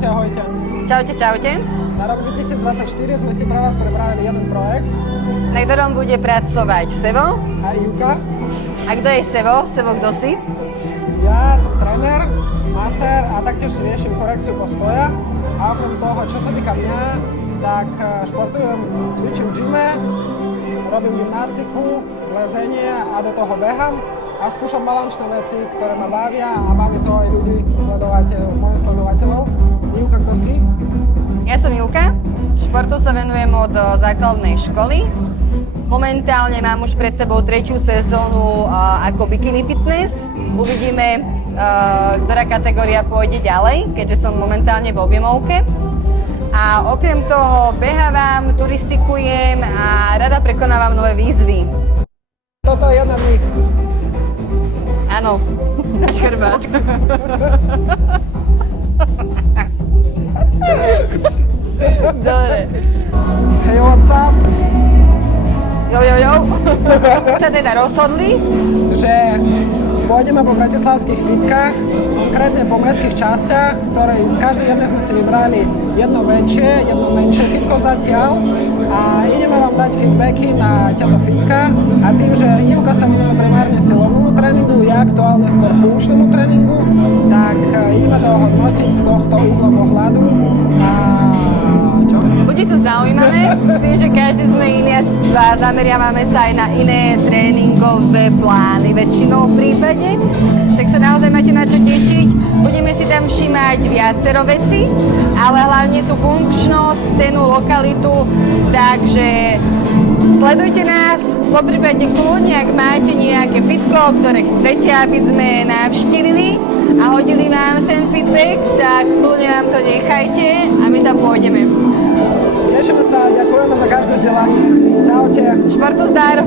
Čaute, ahojte. Čaute, čaute. Na rok 2024 sme si pre vás pripravili jeden projekt. Na ktorom bude pracovať Sevo. A Ivka. A kto je Sevo? Sevo, kto si? Ja som tréner, masér a taktiež riešim korekciu postoja. A okrem toho, čo sa týka mňa, tak športujem, cvičím v gyme, robím gymnastiku, lezenie a do toho behám. A skúšam balančné veci, ktoré ma bavia a baví to aj ľudí, mojich sledovateľov. Ivka, kto si? Ja som Ivka. Športu sa venujem od základnej školy. Momentálne mám už pred sebou 3. sezónu ako bikini fitness. Uvidíme, ktorá kategória pôjde ďalej, keďže som momentálne v objemovke. A okrem toho behávam, turistikujem a rada prekonávam nové výzvy. Toto je jedna z nich. Áno, náš chrbát. Dobre. Hey, what's up? Jo. Sa teda rozhodli, Že pôjdeme po bratislavských fitkách, konkrétne po mestských častiach, z každej jednej sme si vybrali jedno väčšie, jedno menšie fitko zatiaľ a ideme vám dať feedbacky na tieto fitka a tým, že Ivka sa venuje primárne silovému tréningu, ja aktuálne skôr funkčnému tréningu, tak ideme to hodnotiť z tohto uhla pohľadu a čo? bude to zaujímavé, s tým, že každý sme iný a zameriavame sa aj na iné tréningové plány väčšinou v prípade, tak sa naozaj máte na čo tešiť. Budeme si tam všímať viacero veci, ale hlavne tú funkčnosť, cenu, lokalitu, takže sledujte nás, poprípade kľudne, ak máte nejaké fitko, ktoré chcete, aby sme navštívili a hodili vám sem feedback, tak kľudne nám to nechajte a my tam pôjdeme. Tešíme sa, ďakujeme za každé vzdelanie. Čaute. Športu zdar!